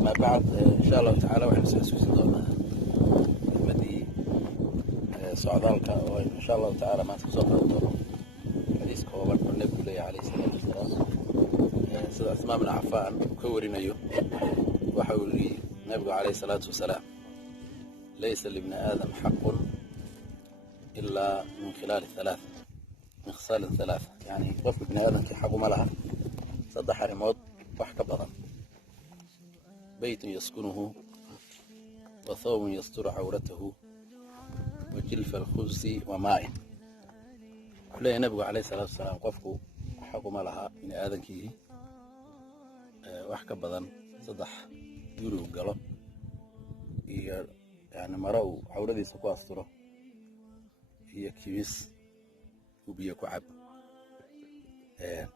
ما بعد إن شاء الله تعالى وإحنا سنسوسدونا مدي سعدالك وإن شاء الله تعالى ما تسوق حديث كوبان النبي عليه الصلاة والسلام سيد عثمان بن عفان كورين أيوه وحولي النبي عليه الصلاة والسلام ليس لابن آدم حق إلا من خلال من خصال ثلاث يعني قف ابن آدم في حق ملها صدح رموت وحك بضن بيت يسكنه وثوب يستر عورته وجلف الخبز وماء حلي النبي عليه الصلاة والسلام قفكو حق ملها ابن آدم كيه وحك بضن صدح يورو قلب يعني مرأو عورتي سكوا أستره هي كيس وبيا كعب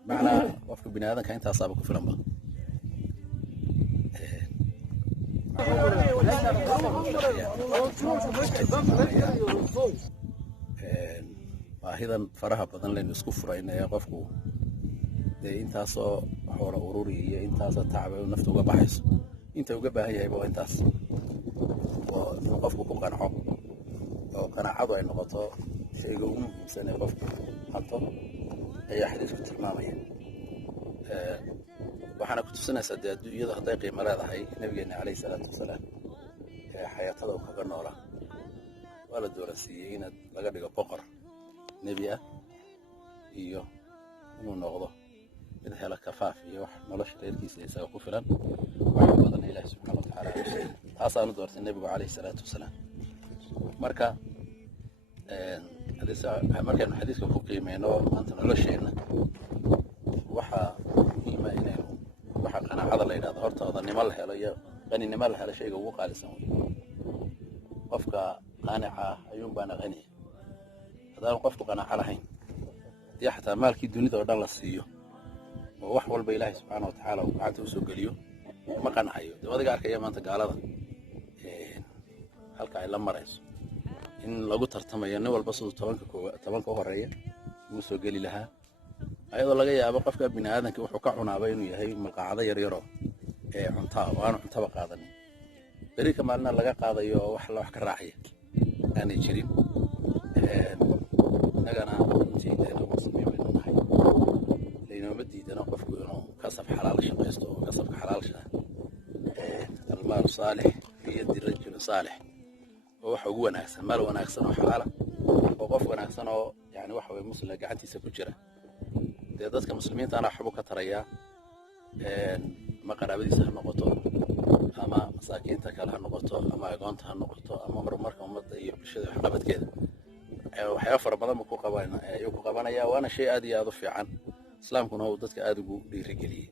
معنى وفق بني آدم كان تصابك في لمبة واحدا فرها بدن لين اسكفر إن يقفكو ده أنت صا حول أوروري أنت صا تعب ونفته وبحث أنت وجبها هي يبغى أنت وقفكو قناعه وقناعه إنه غطاء شيء يقوم إنسان يقف حتى أي أحد يسكت المامية وحنا كنت سنة سداد يظهر دقيقة مرة هاي نبينا عليه الصلاة والسلام حياة الله وخبرنا ولا ولا الدورسيين لقد بقر نبيه إيوه إنه نغضه إذا هلا كفاف إيوه نلاش غير كيس يسوي فلان وحفظنا إله سبحانه وتعالى أصلا دورت النبي عليه الصلاة والسلام مركا markaynu xadiiska ku qiimeyno maanta nolosheena waxa muhiim ah inaynu waxa qanaacada la yiraahdo horta wadanimo la helo iyo qaninimo la helo shayga ugu qaalisan qofka qanaaca ayuun baana qani hadaan qofku qanaaca lahayn dii xataa maalkii dunida oo dhan la siiyo oo wax walba Ilaahay subhanahu wa ta'ala uu gacanta u soo galiyo ma qanaacayo wadiga arkaya maanta gaalada halka ay la marayso in lagu tartamayo nin walba sidoo tobanka horeeya uu soo gali lahaa ayadoo laga yaabo qofka bini aadanka wuxuu ka cunaaba inuu yahay malqaacada yar yar oo cunta waan cuntaba qaadan bariika maalna laga qaadayo wax ka raacaya aanay jirin nagana tiidana muslimiin nahay leeyno madiidana qofku inuu kasab xalaal shaqaysto oo kasab xalaal almaal saalih fi yadi rajul saalih waxa ugu wanaagsan maal wanaagsan oo xalaal oo qof wanaagsan oo yani waxa way muslim gacantiisa ku jira dadka muslimiinta ana xubka taraya ma qaraabadiisa noqoto ama masaakiinta kale ha noqoto ama agoonta ha noqoto ama horumarka ummadda iyo bulshada wax qabadkeeda waxyaabo fara badan ku qabanaya waana shay aad iyo aad u fiican islaamkuna uu dadka aad ugu dhiirigeliyay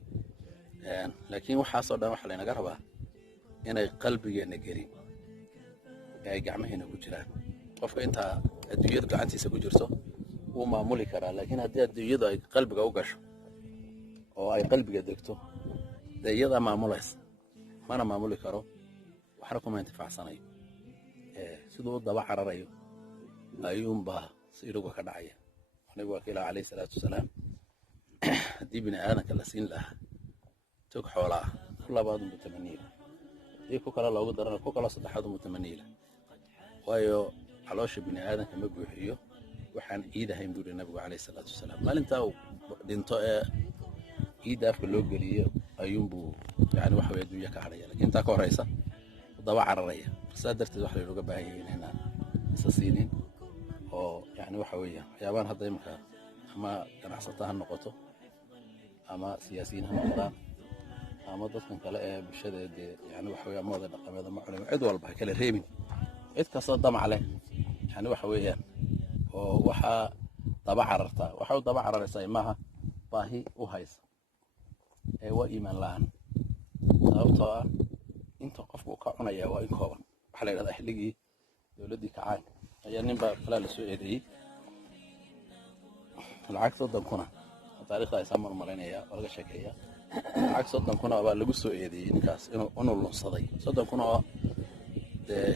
laakiin waxa soo dhan waxa laynaga rabaa inay qalbigeena gelin ay gacmaheena ku jiraan qofka inta adduunyada gacantiisa ku jirto uu maamuli karaa laakiin haddii adduunyada ay qalbiga u gasho oo ay qalbiga degto iyada maamulaysa mana maamuli karo waxna kuma intifaacsanayo sidoo daba cararayo ayuunba siiruga ka dhacaya nabiga waa kila alayhi salaatu wasalaam haddii bini aadanka la siin lahaa tog xoolaa labaad mutamaniila ku kala loogu daran ku kala saddexaad mutamaniila waayo caloosha bini aadanka ma buuxiyo waxaan ciidahayn buu nabiga alayhi salaatu wasalaam maalinta uu dhinto ciida afka loo galiyo ayuunbu yani waxa weey dunya ka hadhaya laakiin taa ka horeysa daba cararaya sadarteed wax la looga baahan yahay inaan isasiinin oo yani waxa weey waxyaabaan hadda imka ama ganacsatada ha noqoto ama siyaasiyiin ha noqdaan ama dadkan kale ee bulshada yani waxa weey amooda dhaqameed ama culimo cid walba kala reebin cid kasta damac leh yani waxa weeyaan oo waxa daba cararta waxa daba cararaysa maaha baahi u haysa waa iimaan la'aan sababtoo ah inta qofku ka cunaya waa in kooban waxa la yiraahdaa xilligii dawladii kacaan ayaa ninba kala la soo eedeeyay lacag 30 kuna taariikhda ay saamar marinaya oo laga sheekeeya lacag 30 kuna baa lagu soo eedeeyay ninkaas inuu lunsaday 30 kuna oo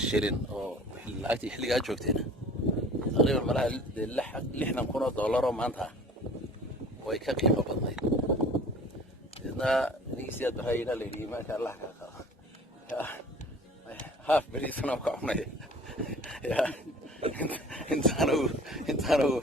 shilin oo lacagtii xilligaa joogteena taqriiban malaha 60 kun oo dollar oo maanta way ka qiimo badnayd إذا نيجي سياد بهاي لا ليني ما كان الله كذا haaf beriisana ka cunaya. Ya intaanu